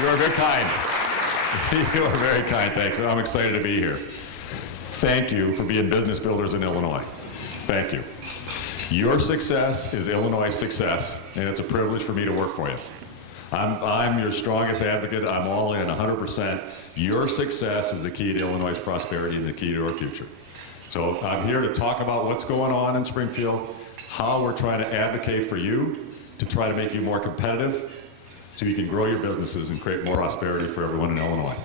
You are very kind. You are very kind, thanks. And I'm excited to be here. Thank you for being business builders in Illinois. Thank you. Your success is Illinois' success, and it's a privilege for me to work for you. I'm your strongest advocate. I'm all in 100%. Your success is the key to Illinois' prosperity and the key to our future. So I'm here to talk about what's going on in Springfield, how we're trying to advocate for you to try to make you more competitive so you can grow your businesses and create more prosperity for everyone in Illinois.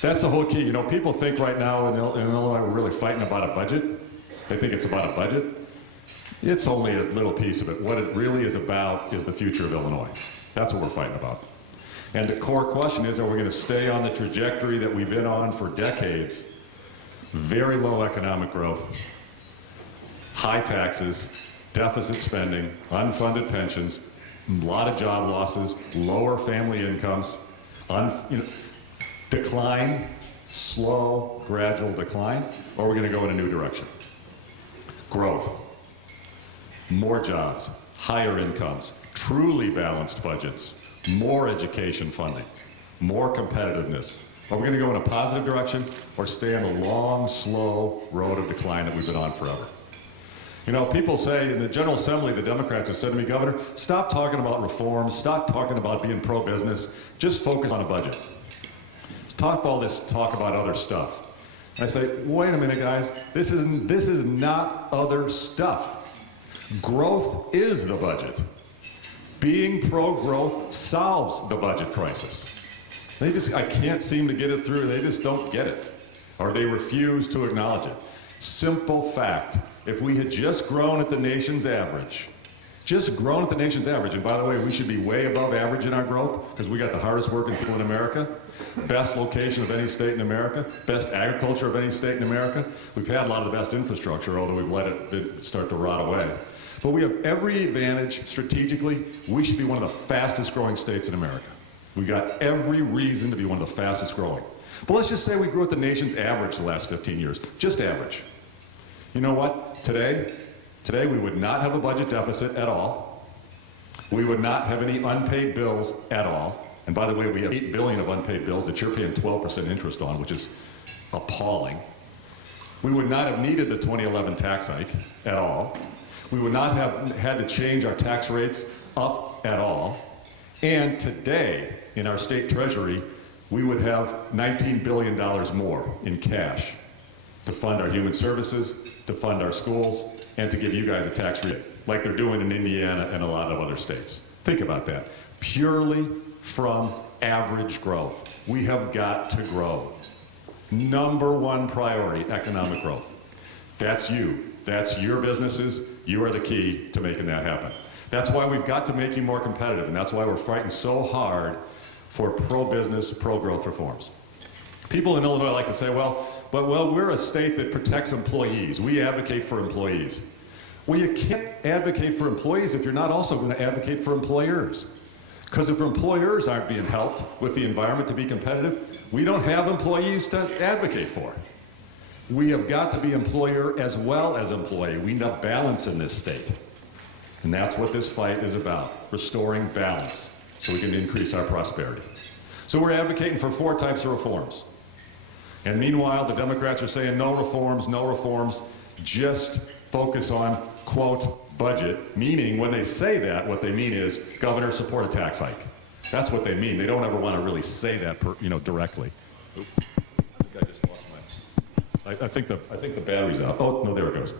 That's the whole key. You know, people think right now in Illinois we're really fighting about a budget. They think it's about a budget. It's only a little piece of it. What it really is about is the future of Illinois. That's what we're fighting about. And the core question is, are we going to stay on the trajectory that we've been on for decades? Very low economic growth, high taxes, deficit spending, unfunded pensions, a lot of job losses, lower family incomes, decline, slow, gradual decline, or we're going to go in a new direction. Growth, more jobs, higher incomes, truly balanced budgets, more education funding, more competitiveness. Are we going to go in a positive direction or stay on the long, slow road of decline that we've been on forever? You know, people say in the General Assembly, the Democrats have said to me, Governor, stop talking about reforms, stop talking about being pro-business, just focus on a budget. Stop all this talk about other stuff. And I say, wait a minute, guys, this is not other stuff. Growth is the budget. Being pro-growth solves the budget crisis. I can't seem to get it through. They just don't get it. Or they refuse to acknowledge it. Simple fact. If we had just grown at the nation's average, and by the way, we should be way above average in our growth because we got the hardest working people in America, best location of any state in America, best agriculture of any state in America. We've had a lot of the best infrastructure, although we've let it start to rot away. But we have every advantage strategically. We should be one of the fastest growing states in America. We got every reason to be one of the fastest growing. But let's just say we grew at the nation's average the last 15 years, just average. You know what? Today we would not have a budget deficit at all. We would not have any unpaid bills at all. And by the way, we have $8 billion of unpaid bills that you're paying 12% interest on, which is appalling. We would not have needed the 2011 tax hike at all. We would not have had to change our tax rates up at all. And today, in our state treasury, we would have $19 billion more in cash to fund our human services, to fund our schools, and to give you guys a tax rebate, like they're doing in Indiana and a lot of other states. Think about that. Purely from average growth. We have got to grow. Number one priority, economic growth. That's you. That's your businesses. You are the key to making that happen. That's why we've got to make you more competitive, and that's why we're fighting so hard for pro-business, pro-growth reforms. People in Illinois like to say, well, we're a state that protects employees. We advocate for employees. Well, you can't advocate for employees if you're not also going to advocate for employers. Because if employers aren't being helped with the environment to be competitive, we don't have employees to advocate for. We have got to be employer as well as employee. We need a balance in this state. And that's what this fight is about, restoring balance so we can increase our prosperity. So we're advocating for 4 types of reforms. And meanwhile, the Democrats are saying no reforms, just focus on, quote, budget, meaning when they say that, what they mean is, Governor, support a tax hike. That's what they mean. They don't ever want to really say that, directly. Oop. I think I just lost my, I think the battery's out. Oh, no, there it goes.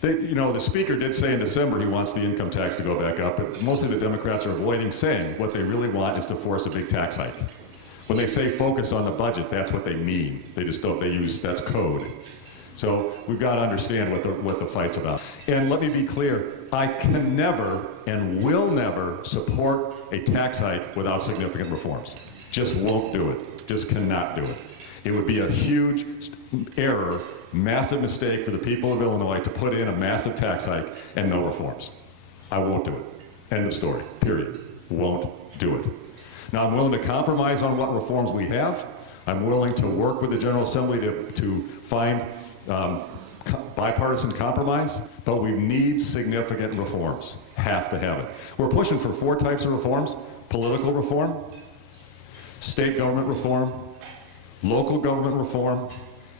The speaker did say in December he wants the income tax to go back up, but mostly the Democrats are avoiding saying what they really want is to force a big tax hike. When they say focus on the budget, that's what they mean. They just don't, that's code. So we've got to understand what the fight's about. And let me be clear, I can never and will never support a tax hike without significant reforms. Just won't do it. Just cannot do it. It would be a huge error, massive mistake for the people of Illinois to put in a massive tax hike and no reforms. I won't do it. End of story. Period. Won't do it. Now, I'm willing to compromise on what reforms we have. I'm willing to work with the General Assembly to find bipartisan compromise, but we need significant reforms. Have to have it. We're pushing for 4 types of reforms. political reform, state government reform, local government reform,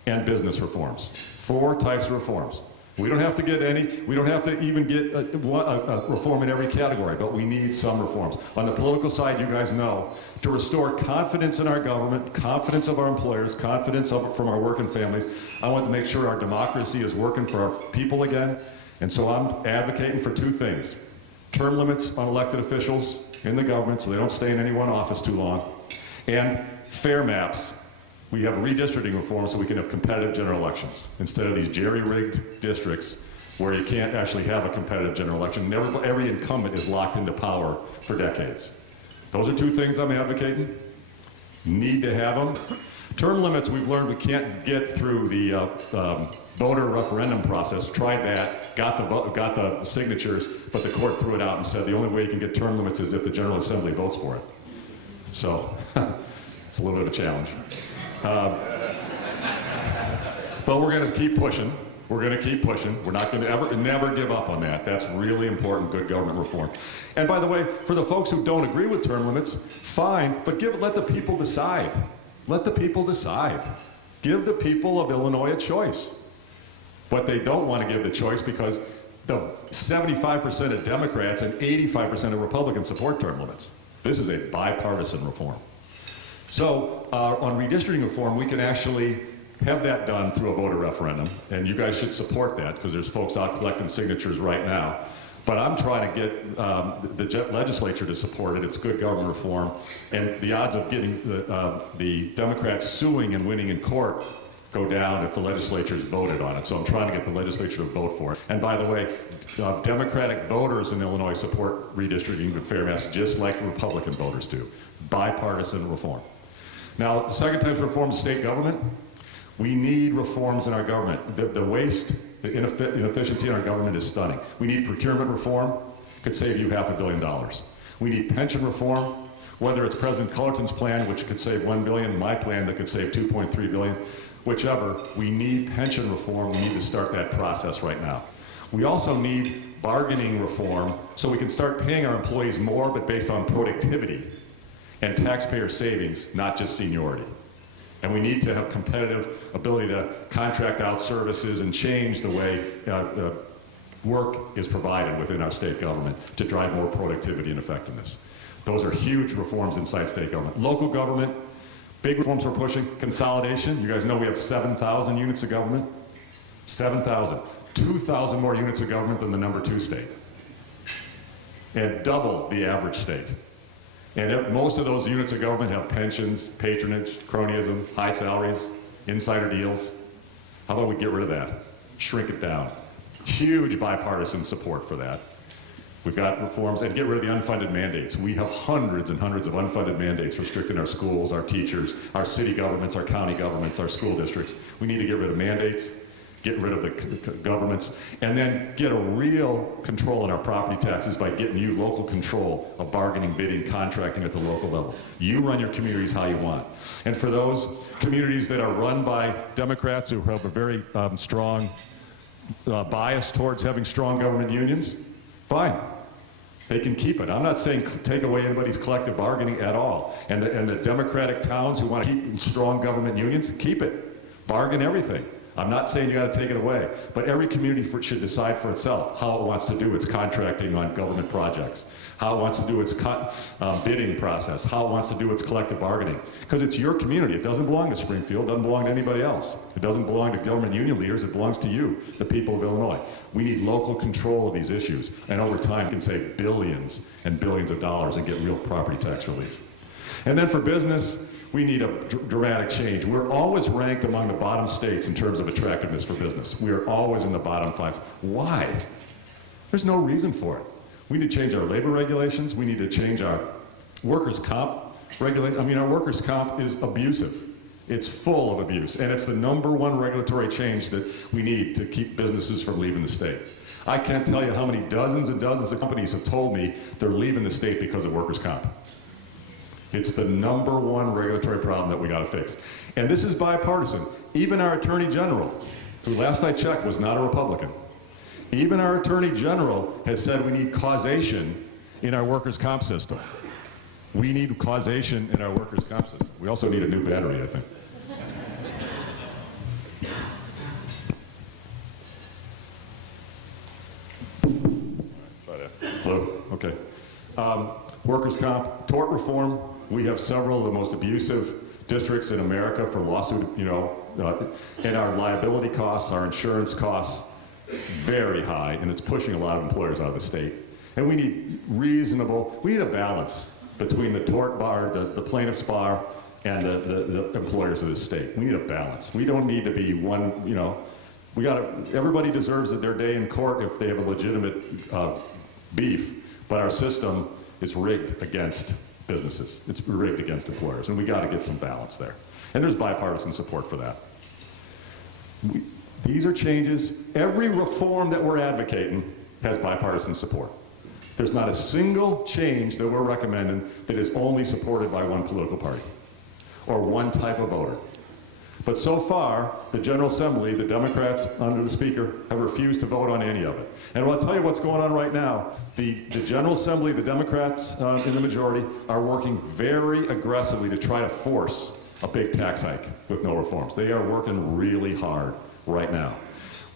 and business reforms. 4 types of reforms. We don't have to get any, we don't have to even get a reform in every category, but we need some reforms. On the political side, you guys know, to restore confidence in our government, confidence of our employers, confidence from our working families, I want to make sure our democracy is working for our people again, and so I'm advocating for 2 things. Term limits on elected officials in the government so they don't stay in any one office too long, and fair maps. We have redistricting reform so we can have competitive general elections instead of these jerry-rigged districts where you can't actually have a competitive general election. Every incumbent is locked into power for decades. Those are 2 things I'm advocating. Need to have them. Term limits, we've learned we can't get through the voter referendum process. Tried that, got the signatures, but the court threw it out and said the only way you can get term limits is if the General Assembly votes for it. So it's a little bit of a challenge. But we're going to keep pushing. We're going to keep pushing. We're not going to never give up on that. That's really important, good government reform. And by the way, for the folks who don't agree with term limits, fine, but let the people decide. Let the people decide. Give the people of Illinois a choice. But they don't want to give the choice because the 75% of Democrats and 85% of Republicans support term limits. This is a bipartisan reform. So on redistricting reform, we can actually have that done through a voter referendum, and you guys should support that because there's folks out collecting signatures right now. But I'm trying to get the legislature to support it. It's good government reform, and the odds of getting the Democrats suing and winning in court go down if the legislature's voted on it. So I'm trying to get the legislature to vote for it. And by the way, Democratic voters in Illinois support redistricting and fair maps just like Republican voters do. Bipartisan reform. Now, the second type of reform is state government. We need reforms in our government. The waste, the inefficiency in our government is stunning. We need procurement reform, could save you $500 million. We need pension reform, whether it's President Cullerton's plan, which could save $1 billion, my plan that could save $2.3 billion, whichever, we need pension reform. We need to start that process right now. We also need bargaining reform so we can start paying our employees more, but based on productivity and taxpayer savings, not just seniority. And we need to have competitive ability to contract out services and change the way work is provided within our state government to drive more productivity and effectiveness. Those are huge reforms inside state government. Local government, big reforms we're pushing. Consolidation, you guys know we have 7,000 units of government. 7,000. 2,000 more units of government than the #2 state. And double the average state. And most of those units of government have pensions, patronage, cronyism, high salaries, insider deals. How about we get rid of that? Shrink it down. Huge bipartisan support for that. We've got reforms, and get rid of the unfunded mandates. We have hundreds and hundreds of unfunded mandates restricting our schools, our teachers, our city governments, our county governments, our school districts. We need to get rid of mandates, get rid of the governments, and then get a real control on our property taxes by getting you local control of bargaining, bidding, contracting at the local level. You run your communities how you want. And for those communities that are run by Democrats who have a very strong bias towards having strong government unions, fine. They can keep it. I'm not saying take away anybody's collective bargaining at all. And the Democratic towns who want to keep strong government unions, keep it. Bargain everything. I'm not saying you got to take it away, but every community should decide for itself how it wants to do its contracting on government projects, how it wants to do its bidding process, how it wants to do its collective bargaining. Because it's your community. It doesn't belong to Springfield. It doesn't belong to anybody else. It doesn't belong to government union leaders. It belongs to you, the people of Illinois. We need local control of these issues, and over time, we can save billions and billions of dollars and get real property tax relief. And then for business, we need a dramatic change. We're always ranked among the bottom states in terms of attractiveness for business. We are always in the bottom 5. Why? There's no reason for it. We need to change our labor regulations. We need to change our workers' comp regulation. I mean, our workers' comp is abusive. It's full of abuse, and it's the #1 regulatory change that we need to keep businesses from leaving the state. I can't tell you how many dozens and dozens of companies have told me they're leaving the state because of workers' comp. It's the #1 regulatory problem that we got to fix. And this is bipartisan. Even our Attorney General, who last I checked was not a Republican, even our Attorney General has said we need causation in our workers' comp system. We need causation in our workers' comp system. We also need a new battery, I think. Hello? Okay. Workers' comp, tort reform. We have several of the most abusive districts in America for lawsuit, and our liability costs, our insurance costs, very high, and it's pushing a lot of employers out of the state. And we need we need a balance between the tort bar, the plaintiff's bar, and the employers of the state. We need a balance. We don't need to be one, everybody deserves their day in court if they have a legitimate beef, but our system is rigged against businesses. It's rigged against employers, and we got to get some balance there. And there's bipartisan support for that. These are changes. Every reform that we're advocating has bipartisan support. There's not a single change that we're recommending that is only supported by one political party or one type of voter. But so far, the General Assembly, the Democrats under the Speaker, have refused to vote on any of it. And I'll tell you what's going on right now. The General Assembly, the Democrats in the majority, are working very aggressively to try to force a big tax hike with no reforms. They are working really hard right now.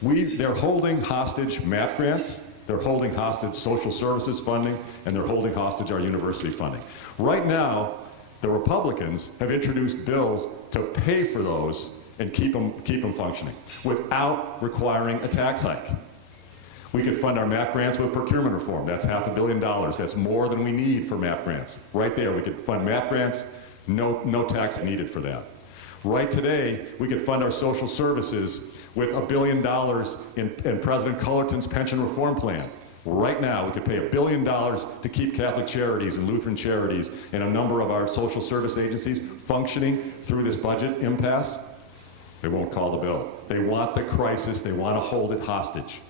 They're holding hostage MAP grants, they're holding hostage social services funding, and they're holding hostage our university funding. Right now, the Republicans have introduced bills to pay for those and keep them functioning without requiring a tax hike. We could fund our MAP grants with procurement reform. That's $500 million. That's more than we need for MAP grants. Right there, we could fund MAP grants, no tax needed for that. Right today, we could fund our social services with $1 billion in President Cullerton's pension reform plan. Right now, we could pay $1 billion to keep Catholic charities and Lutheran charities and a number of our social service agencies functioning through this budget impasse. They won't call the bill. They want the crisis. They want to hold it hostage.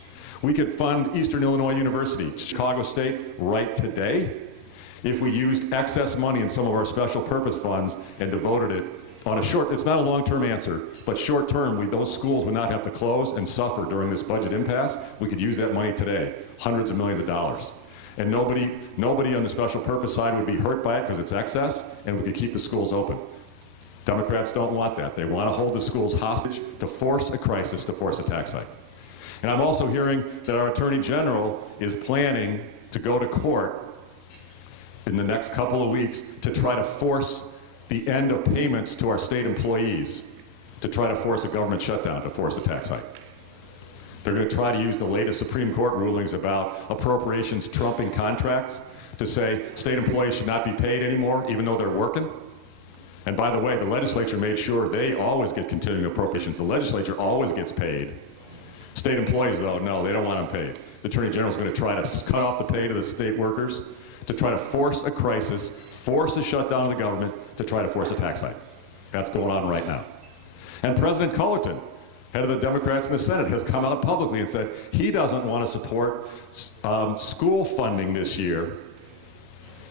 We could fund Eastern Illinois University, Chicago State, right today, if we used excess money in some of our special purpose funds and devoted it on it's not a long-term answer, but short-term, those schools would not have to close and suffer during this budget impasse. We could use that money today, hundreds of millions of dollars. And nobody on the special purpose side would be hurt by it because it's excess, and we could keep the schools open. Democrats don't want that. They want to hold the schools hostage to force a crisis, to force a tax hike. And I'm also hearing that our Attorney General is planning to go to court in the next couple of weeks to try to force the end of payments to our state employees, to try to force a government shutdown, to force a tax hike. They're going to try to use the latest Supreme Court rulings about appropriations trumping contracts to say state employees should not be paid anymore, even though they're working. And by the way, the legislature made sure they always get continuing appropriations. The legislature always gets paid. State employees, though, no, they don't want them paid. The Attorney General is going to try to cut off the pay to the state workers to try to force a crisis, force a shutdown of the government, to try to force a tax hike. That's going on right now. And President Cullerton, head of the Democrats in the Senate, has come out publicly and said he doesn't want to support school funding this year.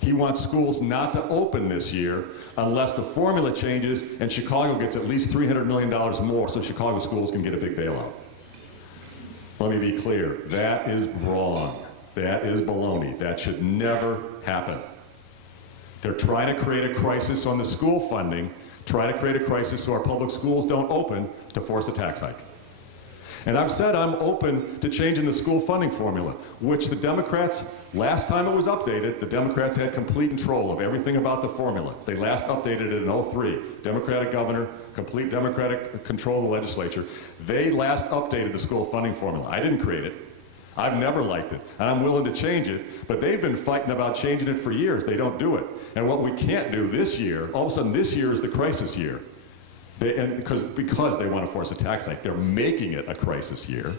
He wants schools not to open this year unless the formula changes and Chicago gets at least $300 million more so Chicago schools can get a big bailout. Let me be clear, that is wrong. That is baloney. That should never happen. They're trying to create a crisis on the school funding, try to create a crisis so our public schools don't open to force a tax hike. And I've said I'm open to changing the school funding formula, which the Democrats, last time it was updated, the Democrats had complete control of everything about the formula. They last updated it in 2003. Democratic governor, complete Democratic control of the legislature. They last updated the school funding formula. I didn't create it. I've never liked it, and I'm willing to change it, but they've been fighting about changing it for years. They don't do it. And what we can't do this year, all of a sudden this year is the crisis year. Because they want to force a tax hike. They're making it a crisis year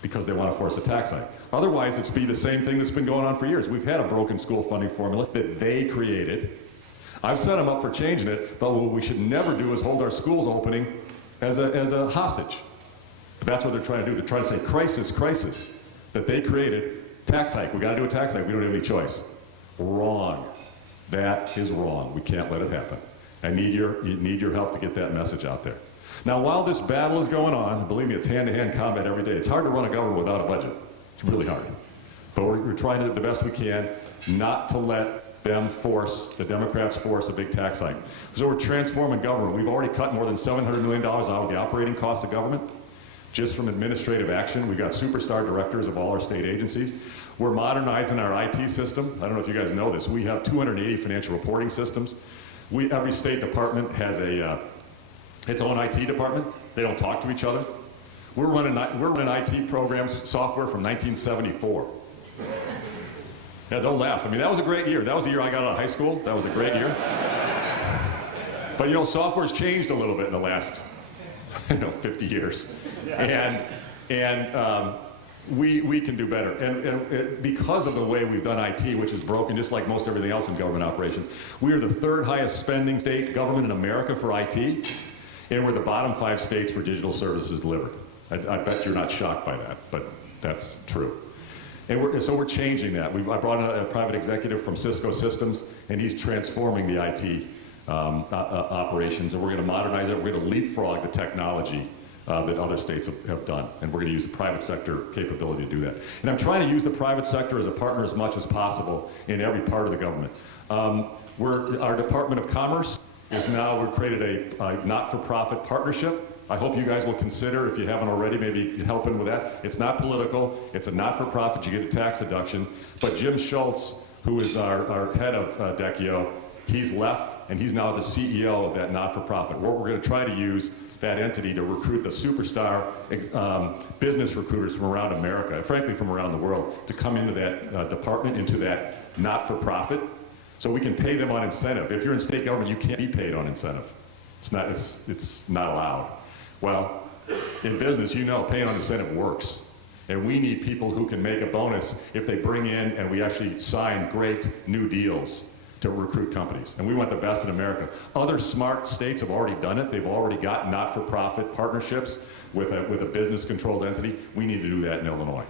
because they want to force a tax hike. Otherwise, it's be the same thing that's been going on for years. We've had a broken school funding formula that they created. I've set them up for changing it, but what we should never do is hold our schools opening as a hostage. That's what they're trying to do. They're trying to say crisis, that they created. Tax hike, we got to do a tax hike. We don't have any choice. Wrong. That is wrong. We can't let it happen. You need your help to get that message out there. Now, while this battle is going on, believe me, it's hand-to-hand combat every day. It's hard to run a government without a budget. It's really hard. But we're trying to do the best we can not to let the Democrats force a big tax hike. So we're transforming government. We've already cut more than $700 million out of the operating costs of government, just from administrative action. We've got superstar directors of all our state agencies. We're modernizing our IT system. I don't know if you guys know this. We have 280 financial reporting systems. Every state department has its own IT department. They don't talk to each other. We're running IT programs, software from 1974. Yeah, don't laugh. I mean, that was a great year. That was the year I got out of high school. That was a great year. But you know, software's changed a little bit in the last 50 years. And we can do better. And because of the way we've done IT, which is broken just like most everything else in government operations, we are the third highest spending state government in America for IT, and we're the bottom 5 states for digital services delivered. I bet you're not shocked by that, but that's true. And so we're changing that. I brought in a private executive from Cisco Systems, and he's transforming the IT operations, and we're going to modernize it. We're going to leapfrog the technology that other states have done, and we're going to use the private sector capability to do that. And I'm trying to use the private sector as a partner as much as possible in every part of the government. Our Department of Commerce is now, we've created a not-for-profit partnership. I hope you guys will consider, if you haven't already, maybe helping with that. It's not political, it's a not-for-profit, you get a tax deduction. But Jim Schultz, who is our head of DECIO, he's left, and he's now the CEO of that not-for-profit. We're going to try to use that entity to recruit the superstar business recruiters from around America, and frankly from around the world, to come into that department, into that not-for-profit, so we can pay them on incentive. If you're in state government, you can't be paid on incentive. It's not allowed. Well, in business, you know, paying on incentive works. And we need people who can make a bonus if they bring in and we actually sign great new deals to recruit companies. And we want the best in America. Other smart states have already done it. They've already got not-for-profit partnerships with a business-controlled entity. We need to do that in Illinois.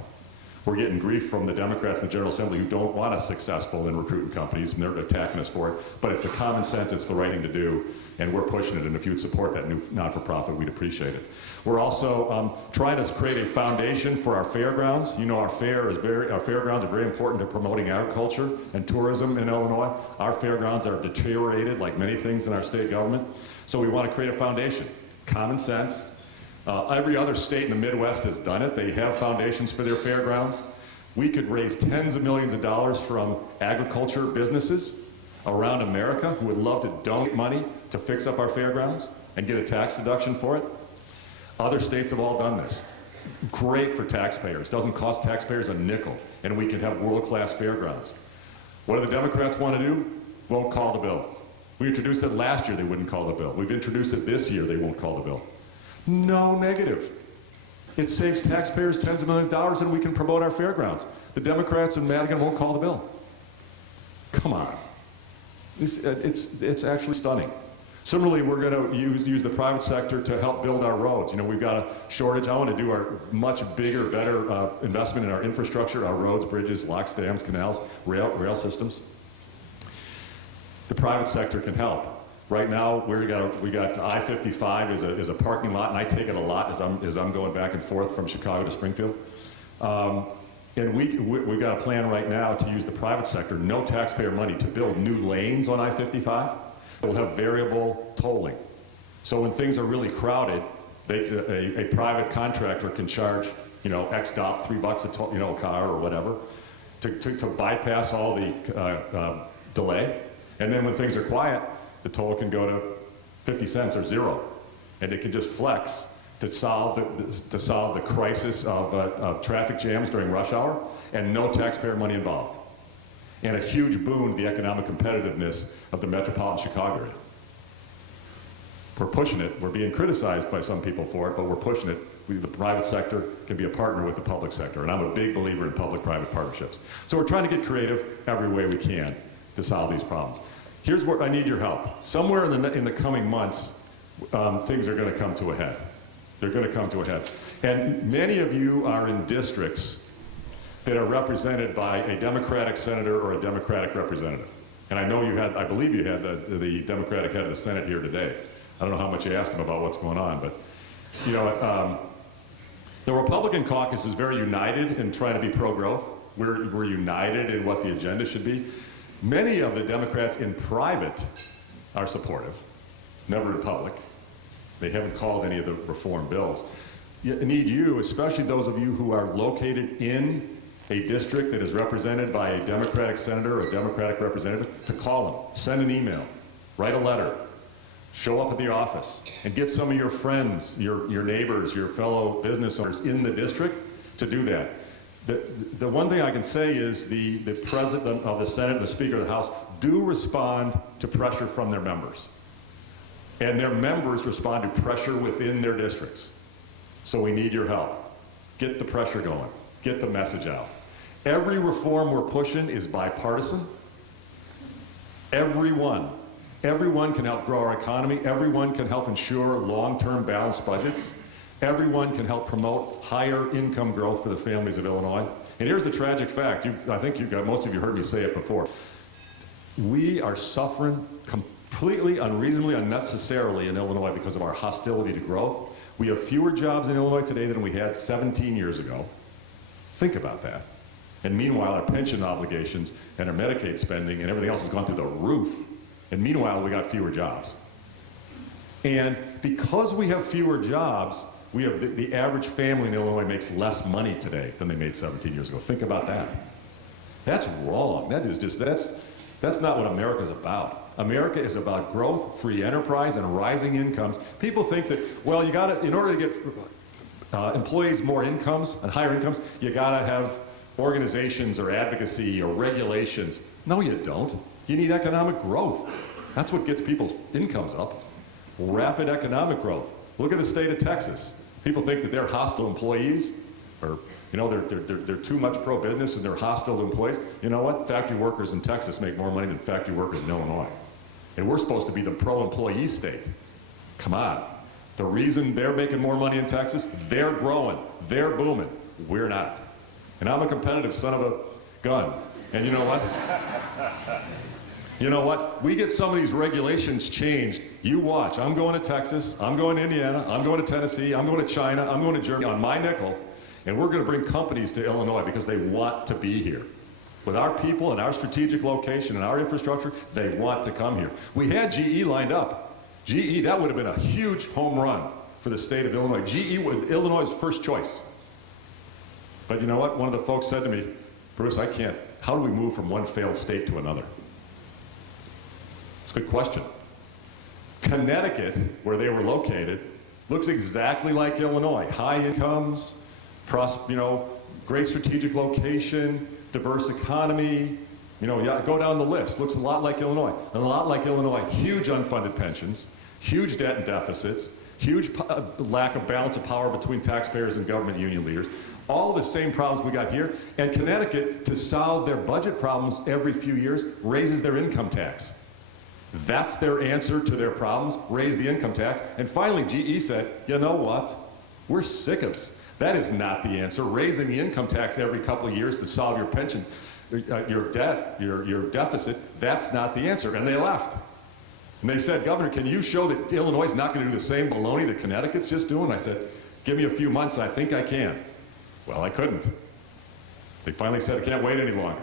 We're getting grief from the Democrats in the General Assembly who don't want us successful in recruiting companies, and they're attacking us for it. But it's the common sense, it's the right thing to do, and we're pushing it. And if you would support that new not-for-profit, we'd appreciate it. We're also trying to create a foundation for our fairgrounds. You know, our fairgrounds are very important to promoting agriculture and tourism in Illinois. Our fairgrounds are deteriorated, like many things in our state government. So we want to create a foundation. Common sense. Every other state in the Midwest has done it. They have foundations for their fairgrounds. We could raise tens of millions of dollars from agriculture businesses around America who would love to donate money to fix up our fairgrounds and get a tax deduction for it. Other states have all done this. Great for taxpayers. Doesn't cost taxpayers a nickel, and we can have world-class fairgrounds. What do the Democrats want to do? Won't call the bill. We introduced it last year, they wouldn't call the bill. We've introduced it this year, they won't call the bill. No negative. It saves taxpayers tens of millions of dollars and we can promote our fairgrounds. The Democrats in Madigan won't call the bill. Come on. It's actually stunning. Similarly, we're going to use the private sector to help build our roads. You know, we've got a shortage. I want to do our much bigger, better investment in our infrastructure, our roads, bridges, locks, dams, canals, rail systems. The private sector can help. Right now, we got I-55 is a parking lot, and I take it a lot as I'm going back and forth from Chicago to Springfield. And we've got a plan right now to use the private sector, no taxpayer money, to build new lanes on I-55. We'll have variable tolling. So when things are really crowded, a private contractor can charge, you know, X dot, $3 a car or whatever, to bypass all the delay. And then when things are quiet, the toll can go to 50 cents or zero, and it can just flex to solve the crisis of traffic jams during rush hour, and no taxpayer money involved. And a huge boon to the economic competitiveness of the metropolitan Chicago area. We're pushing it. We're being criticized by some people for it, but we're pushing it. The private sector can be a partner with the public sector, and I'm a big believer in public-private partnerships. So we're trying to get creative every way we can to solve these problems. Here's where I need your help. Somewhere in the coming months, things are going to come to a head. They're going to come to a head. And many of you are in districts that are represented by a Democratic senator or a Democratic representative. And I know I believe you had the Democratic head of the Senate here today. I don't know how much you asked him about what's going on, but you know, the Republican caucus is very united in trying to be pro-growth. We're united in what the agenda should be. Many of the Democrats in private are supportive, never in public. They haven't called any of the reform bills. You need you, especially those of you who are located in a district that is represented by a Democratic senator or a Democratic representative, to call them, send an email, write a letter, show up at the office, and get some of your friends, your neighbors, your fellow business owners in the district to do that. The one thing I can say is the President of the Senate and the Speaker of the House do respond to pressure from their members. And their members respond to pressure within their districts. So we need your help. Get the pressure going. Get the message out. Every reform we're pushing is bipartisan. Everyone. Everyone can help grow our economy. Everyone can help ensure long-term balanced budgets. Everyone can help promote higher income growth for the families of Illinois. And here's the tragic fact. I think most of you heard me say it before. We are suffering completely, unreasonably, unnecessarily in Illinois because of our hostility to growth. We have fewer jobs in Illinois today than we had 17 years ago. Think about that. And meanwhile, our pension obligations and our Medicaid spending and everything else has gone through the roof. And meanwhile, we got fewer jobs. And because we have fewer jobs, we have the average family in Illinois makes less money today than they made 17 years ago. Think about that. That's wrong. That is just, that's not what America's about. America is about growth, free enterprise, and rising incomes. People think that, well, you gotta, in order to get employees more incomes and higher incomes, you gotta have organizations or advocacy or regulations. No, you don't. You need economic growth. That's what gets people's incomes up. Rapid economic growth. Look at the state of Texas. People think that they're hostile employees, or they're too much pro-business and they're hostile to employees. You know what? Factory workers in Texas make more money than factory workers in Illinois. And we're supposed to be the pro-employee state. Come on. The reason they're making more money in Texas, they're growing, they're booming. We're not. And I'm a competitive son of a gun. And you know what? You know what? We get some of these regulations changed. You watch. I'm going to Texas. I'm going to Indiana. I'm going to Tennessee. I'm going to China. I'm going to Germany on my nickel. And we're going to bring companies to Illinois because they want to be here. With our people and our strategic location and our infrastructure, they want to come here. We had GE lined up. GE, that would have been a huge home run for the state of Illinois. GE was Illinois' first choice. But you know what? One of the folks said to me, Bruce, I can't. How do we move from one failed state to another? It's a good question. Connecticut, where they were located, looks exactly like Illinois. High incomes, great strategic location, diverse economy, go down the list. Looks a lot like Illinois. And a lot like Illinois, huge unfunded pensions, huge debt and deficits, huge lack of balance of power between taxpayers and government union leaders. All the same problems we got here. And Connecticut, to solve their budget problems every few years, raises their income tax. That's their answer to their problems, raise the income tax. And finally, GE said, you know what? We're sick of this. That is not the answer. Raising the income tax every couple of years to solve your pension, your debt, your deficit, that's not the answer. And they left. And they said, Governor, can you show that Illinois is not going to do the same baloney that Connecticut's just doing? I said, give me a few months, I think I can. Well, I couldn't. They finally said, I can't wait any longer.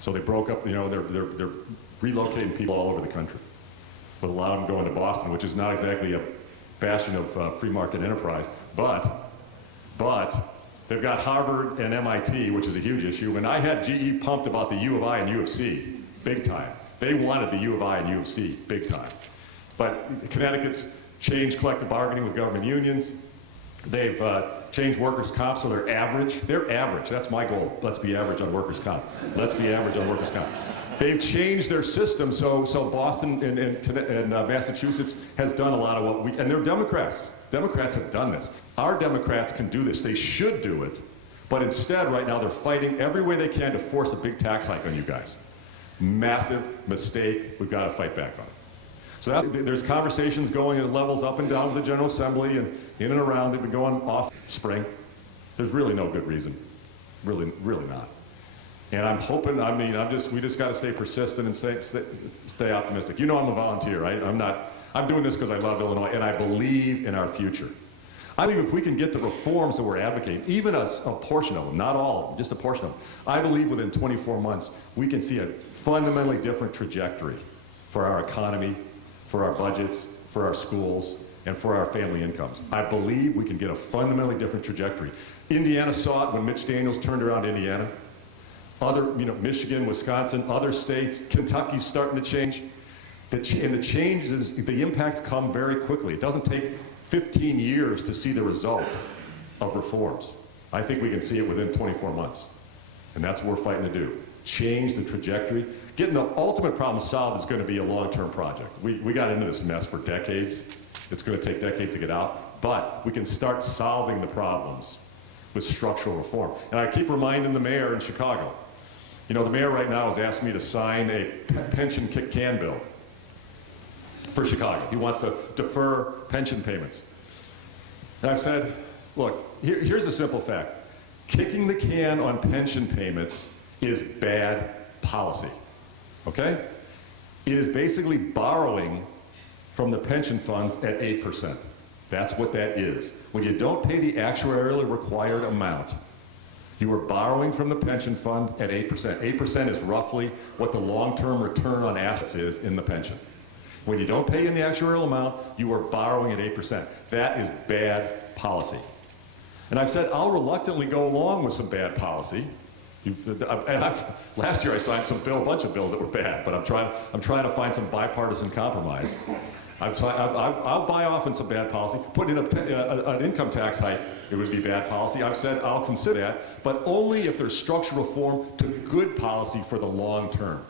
So they broke up, they're relocating people all over the country, with a lot of them going to Boston, which is not exactly a bastion of free market enterprise, but they've got Harvard and MIT, which is a huge issue, and I had GE pumped about the U of I and U of C, big time. They wanted the U of I and U of C, big time. But Connecticut's changed collective bargaining with government unions. They've changed workers' comp, so they're average. They're average. That's my goal. Let's be average on workers' comp. Let's be average on workers' comp. They've changed their system, so Boston and Massachusetts has done a lot of what we, and they're Democrats. Democrats have done this. Our Democrats can do this. They should do it. But instead, right now, they're fighting every way they can to force a big tax hike on you guys. Massive mistake. We've got to fight back on it. So there's conversations going at levels up and down with the General Assembly and in and around. They've been going off spring. There's really no good reason. Really not. And I'm hoping, we just got to stay persistent and stay optimistic. You know I'm a volunteer, right? I'm doing this because I love Illinois and I believe in our future. I believe if we can get the reforms that we're advocating, even a portion of them, not all of them, just a portion of them, I believe within 24 months we can see a fundamentally different trajectory for our economy, for our budgets, for our schools, and for our family incomes. I believe we can get a fundamentally different trajectory. Indiana saw it when Mitch Daniels turned around Indiana. Other, Michigan, Wisconsin, other states, Kentucky's starting to change. And the changes, the impacts come very quickly. It doesn't take 15 years to see the result of reforms. I think we can see it within 24 months. And that's what we're fighting to do. Change the trajectory. Getting the ultimate problem solved is going to be a long-term project. We got into this mess for decades. It's going to take decades to get out. But we can start solving the problems with structural reform. And I keep reminding the mayor in Chicago. The mayor right now has asked me to sign a pension kick can bill for Chicago. He wants to defer pension payments. And I've said, look, here's a simple fact. Kicking the can on pension payments is bad policy, okay? It is basically borrowing from the pension funds at 8%. That's what that is. When you don't pay the actuarially required amount, you are borrowing from the pension fund at 8%. 8% is roughly what the long-term return on assets is in the pension. When you don't pay in the actuarial amount, you are borrowing at 8%. That is bad policy. And I've said I'll reluctantly go along with some bad policy. Last year I signed a bunch of bills that were bad, but I'm trying to find some bipartisan compromise. I'll buy off on some bad policy. Putting in an income tax hike, it would be bad policy. I've said I'll consider that, but only if there's structural reform to good policy for the long term.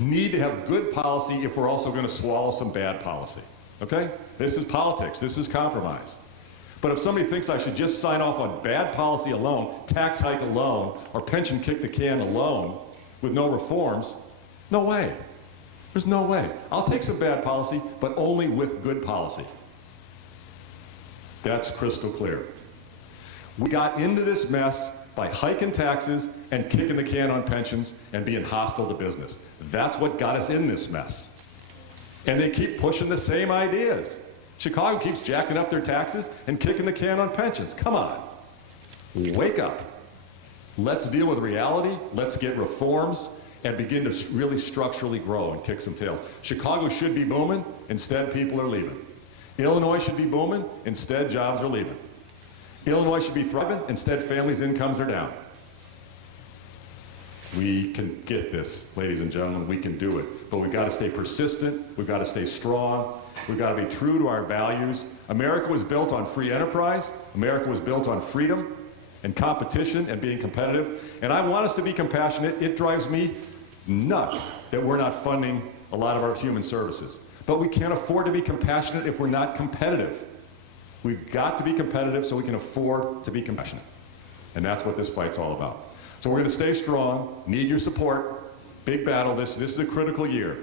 Need to have good policy if we're also going to swallow some bad policy, okay? This is politics, this is compromise. But if somebody thinks I should just sign off on bad policy alone, tax hike alone, or pension kick the can alone, with no reforms, no way. There's no way. I'll take some bad policy, but only with good policy. That's crystal clear. We got into this mess by hiking taxes and kicking the can on pensions and being hostile to business. That's what got us in this mess. And they keep pushing the same ideas. Chicago keeps jacking up their taxes and kicking the can on pensions. Come on. Wake up. Let's deal with reality. Let's get reforms and begin to really structurally grow and kick some tails. Chicago should be booming. Instead, people are leaving. Illinois should be booming. Instead, jobs are leaving. Illinois should be thriving. Instead, families' incomes are down. We can get this, ladies and gentlemen. We can do it. But we've got to stay persistent. We've got to stay strong. We've got to be true to our values. America was built on free enterprise. America was built on freedom and competition and being competitive. And I want us to be compassionate. It drives me nuts that we're not funding a lot of our human services. But we can't afford to be compassionate if we're not competitive. We've got to be competitive so we can afford to be compassionate. And that's what this fight's all about. So we're going to stay strong, need your support. Big battle. This is a critical year.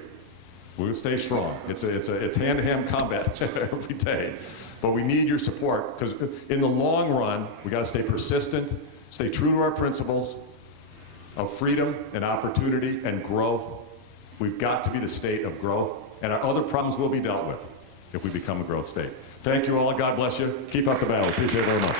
We're going to stay strong. It's hand-to-hand combat every day. But we need your support because in the long run, we got to stay persistent, stay true to our principles of freedom and opportunity and growth. We've got to be the state of growth, and our other problems will be dealt with if we become a growth state. Thank you all. God bless you. Keep up the battle. Appreciate it very much.